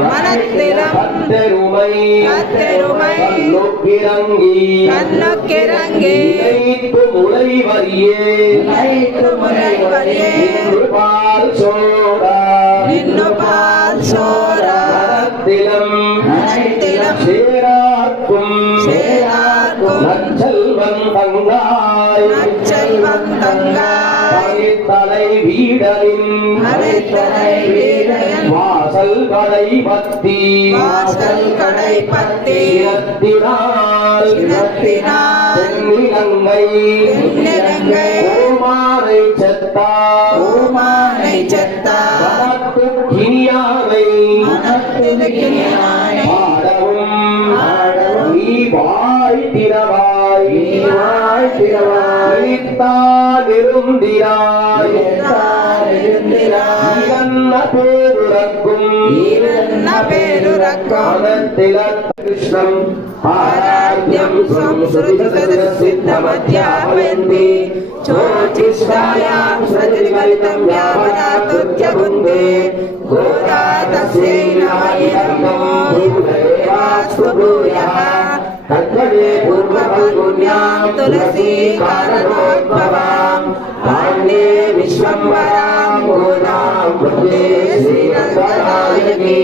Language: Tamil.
மனத்திலம் கண்ணுக்கிறங்கி முளை வரியே பால் சோரா மனத்திலம் சேராக்கும் நற்செல்வம் தங்காய் தலை வீடலின் வாசல் கடை பத்தி தென்னிலங்கை ஓமானை செத்தா கினியானை பாடவும் நீ வாழ்த்திரவாய் பேருரக்கும் கிருஷ்ணம் ஆராத்யம் संस्कृतसिद्धमध्यापयन्ति चोचिष्टायां सजनिवलितं व्यावरातुत्यगुन्ते गोदा तस्यै नमो भूदेवास्तु भूयः तद्वदे पूर्वपुण्यां तुलसी कारणोद्भवां पाण्डे विश्वम्भरां गोदां वन्दे श्रीरङ्गनायकी।